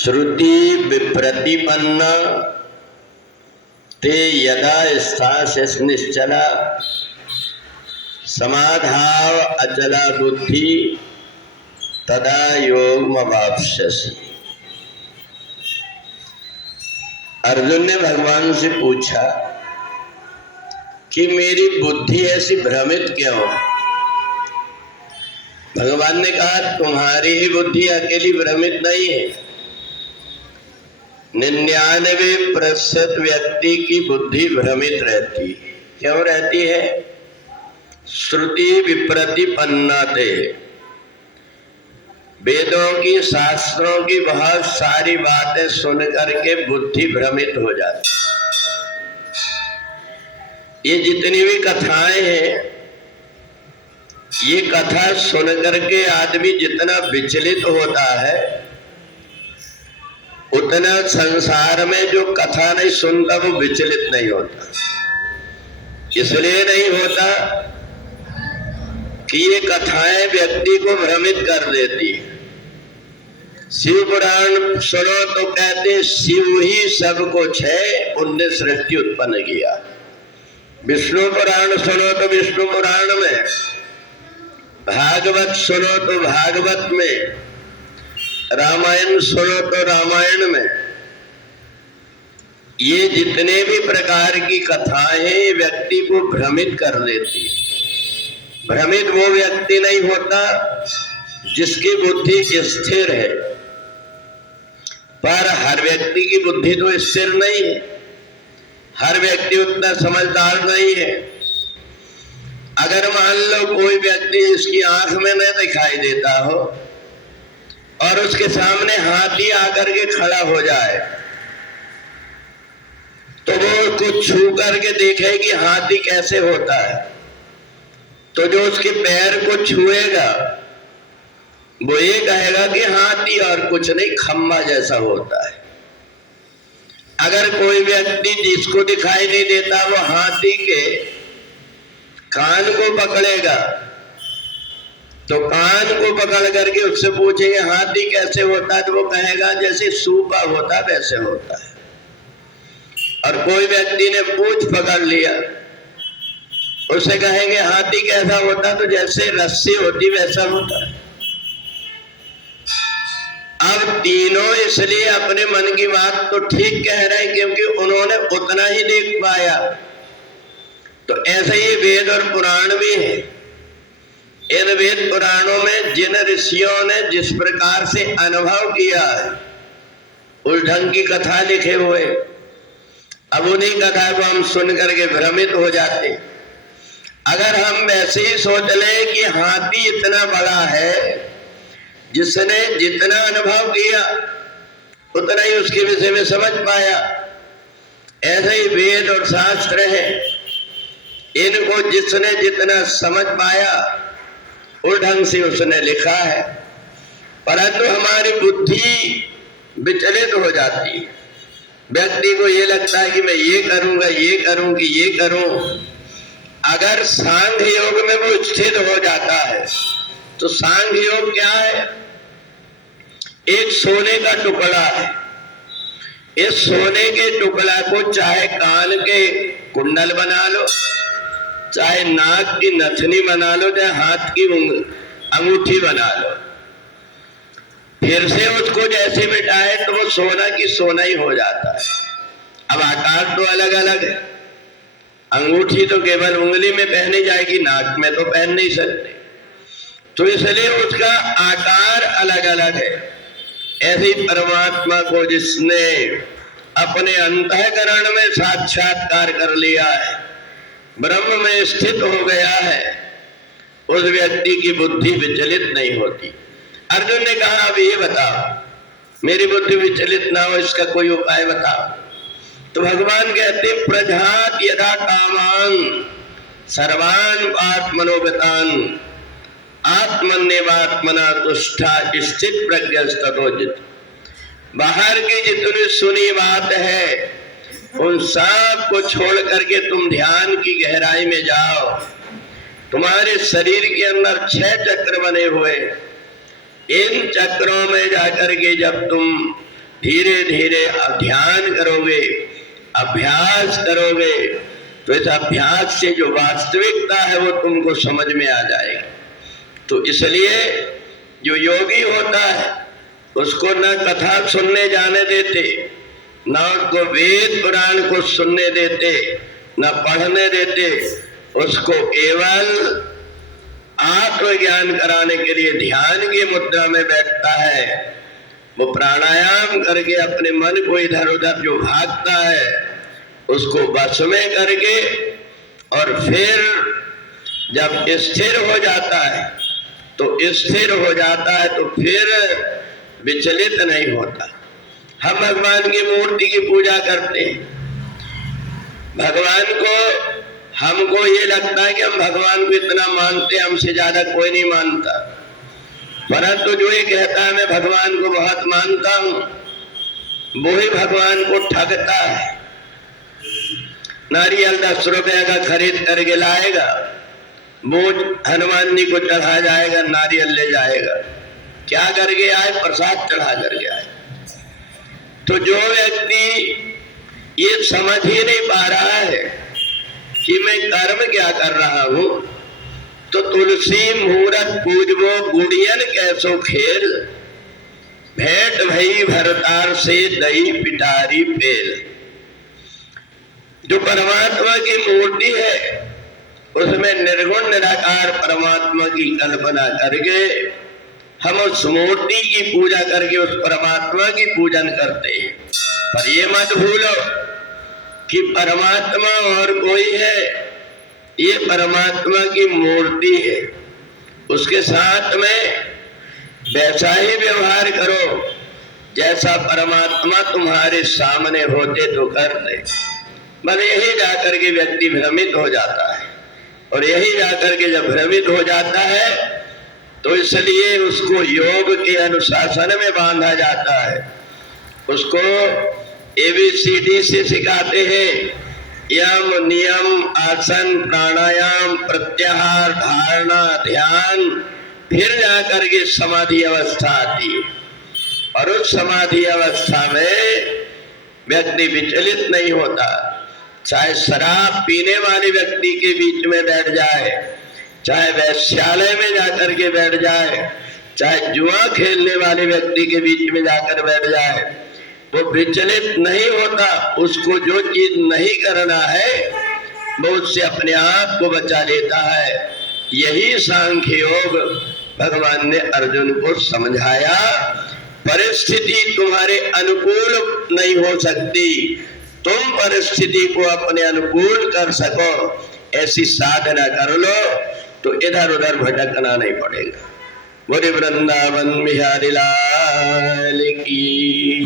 श्रुति विप्रतिपन्ना ते यदा स्थास्यस निश्चला समाधाव अचला बुद्धि तदा योगमवाप्स्यसि। अर्जुन ने भगवान से पूछा कि मेरी बुद्धि ऐसी भ्रमित क्यों है। भगवान ने कहा तुम्हारी ही बुद्धि अकेली भ्रमित नहीं है, 99% व्यक्ति की बुद्धि भ्रमित रहती। क्यों रहती है? श्रुति विप्रतिपन्नाते, वेदों की शास्त्रों की बहुत सारी बातें सुन करके बुद्धि भ्रमित हो जाती। ये जितनी भी कथाएं हैं, ये कथा सुन करके आदमी जितना विचलित होता है उतना संसार में जो कथा नहीं सुनता वो विचलित नहीं होता। इसलिए नहीं होता कि ये कथाएं व्यक्ति को भ्रमित कर देती। शिव पुराण सुनो तो कहते शिव ही सब कुछ है, उनने सृष्टि उत्पन्न किया। विष्णु पुराण सुनो तो विष्णु पुराण में, भागवत सुनो तो भागवत में, रामायण सुनो तो रामायण में, ये जितने भी प्रकार की कथाएं हैं व्यक्ति को भ्रमित कर देती। भ्रमित वो व्यक्ति नहीं होता जिसकी बुद्धि स्थिर है, पर हर व्यक्ति की बुद्धि तो स्थिर नहीं है, हर व्यक्ति उतना समझदार नहीं है। अगर मान लो कोई व्यक्ति इसकी आंख में न दिखाई देता हो और उसके सामने हाथी आकर के खड़ा हो जाए तो वो कुछ छू करके देखे कि हाथी कैसे होता है, तो जो उसके पैर को छुएगा वो ये कहेगा कि हाथी और कुछ नहीं, खम्बा जैसा होता है। अगर कोई व्यक्ति जिसको दिखाई नहीं देता वो हाथी के कान को पकड़ेगा तो कान को पकड़ करके उससे पूछेंगे हाथी कैसे होता है, तो वो कहेगा जैसे सूपा होता वैसे होता है। और कोई व्यक्ति ने पूंछ पकड़ लिया, उससे कहेंगे हाथी कैसा होता, तो जैसे रस्सी होती वैसा होता है। अब तीनों इसलिए अपने मन की बात तो ठीक कह रहे हैं क्योंकि उन्होंने उतना ही देख पाया। तो ऐसे ही वेद और पुराण भी है। इन वेद पुराणों में जिन ऋषियों ने जिस प्रकार से अनुभव किया है उस ढंग की कथा लिखे हुए, अब उन्हीं कथा को हम सुन करके भ्रमित हो जाते। अगर हम वैसे ही सोच लें कि हाथी इतना बड़ा है, जिसने जितना अनुभव किया उतना ही उसके विषय में समझ पाया, ऐसे ही वेद और शास्त्र है, इनको जिसने जितना समझ पाया उस ढंग से उसने लिखा है। परंतु हमारी बुद्धि विचलित हो जाती है। व्यक्ति को ये लगता है कि मैं ये करूंगा, ये करूंगी, ये करूं। अगर सांख्य योग में वो स्थित हो जाता है तो सांख्य योग क्या है? एक सोने का टुकड़ा है। इस सोने के टुकड़ा को चाहे कान के कुंडल बना लो, चाहे नाक की नथनी बना लो, चाहे हाथ की अंगूठी बना लो, फिर से उसको जैसे मिटाए तो वो सोना की सोना ही हो जाता है। अब आकार तो अलग अलग है। अंगूठी तो केवल उंगली में पहनी जाएगी, नाक में तो पहन नहीं सकते, तो इसलिए उसका आकार अलग अलग है। ऐसे ही परमात्मा को जिसने अपने अंतःकरण में साक्षात्कार कर लिया है, ब्रह्म में स्थित हो गया है, उस व्यक्ति की बुद्धि विचलित नहीं होती। अर्जुन ने कहा अब ये बताओ मेरी बुद्धि विचलित ना हो, इसका कोई उपाय बताओ। तो भगवान कहते प्रजात यदा कामान सर्वान आत्मनोगतान आत्मन्यवात्मना तुष्टा स्थित प्रज्ञस्ततोजित। बाहर की जितनी सुनी बात है उन सब को छोड़ करके तुम ध्यान की गहराई में जाओ। तुम्हारे शरीर के अंदर 6 चक्र बने हुए, इन चक्रों में जाकर के जब तुम धीरे धीरे ध्यान करोगे, अभ्यास करोगे, तो इस अभ्यास से जो वास्तविकता है वो तुमको समझ में आ जाएगी। तो इसलिए जो योगी होता है उसको न कथा सुनने जाने देते, न उसको वेद पुराण को सुनने देते, न पढ़ने देते, उसको केवल आत्मज्ञान कराने के लिए ध्यान की मुद्रा में बैठता है। वो प्राणायाम करके अपने मन को इधर उधर जो भागता है उसको वश में करके, और फिर जब स्थिर हो जाता है तो फिर विचलित नहीं होता। हम भगवान की मूर्ति की पूजा करते हैं, भगवान को, हमको ये लगता है कि हम भगवान को इतना मानते हैं, हमसे ज्यादा कोई नहीं मानता। परंतु जो ये कहता है मैं भगवान को बहुत मानता हूं, वो ही भगवान को ठगता है। नारियल 10 रुपए का खरीद करके लाएगा, वो हनुमान जी को चढ़ा जाएगा, नारियल ले जाएगा, क्या करके आए? प्रसाद चढ़ा करके आए। तो जो व्यक्ति ये समझ ही नहीं पा रहा है कि मैं कर्म क्या कर रहा हूं, तो तुलसी मुहूर्त पूजबो गुड़ियन कैसो खेल, भेंट भई भरतार से दही पिटारी पेल। जो परमात्मा की मूर्ति है उसमें निर्गुण निराकार परमात्मा की कल्पना करके हम उस मूर्ति की पूजा करके उस परमात्मा की पूजन करते हैं। पर ये मत भूलो कि परमात्मा और कोई है, ये परमात्मा की मूर्ति है। उसके साथ में वैसा ही व्यवहार करो जैसा परमात्मा तुम्हारे सामने होते तो करते। बस यही जाकर के व्यक्ति भ्रमित हो जाता है, और यही जाकर के जब भ्रमित हो जाता है तो इसलिए उसको योग के अनुशासन में बांधा जाता है। उसको ABCD से सिखाते हैं, यम नियम आसन प्राणायाम प्रत्याहार धारणा ध्यान, फिर जाकर के समाधि अवस्था आती है। और उस समाधि अवस्था में व्यक्ति विचलित नहीं होता। चाहे शराब पीने वाले व्यक्ति के बीच में बैठ जाए, चाहे वैश्यालय में जाकर के बैठ जाए, चाहे जुआ खेलने वाले व्यक्ति के बीच में जाकर बैठ जाए, वो विचलित नहीं होता। उसको जो चीज नहीं करना है वो उससे अपने आप को बचा लेता है। यही सांख्य योग भगवान ने अर्जुन को समझाया। परिस्थिति तुम्हारे अनुकूल नहीं हो सकती, तुम परिस्थिति को अपने अनुकूल कर सको, ऐसी साधना कर लो तो इधर उधर भटकना नहीं पड़ेगा। बोले वृंदावन बिहारी लाल की।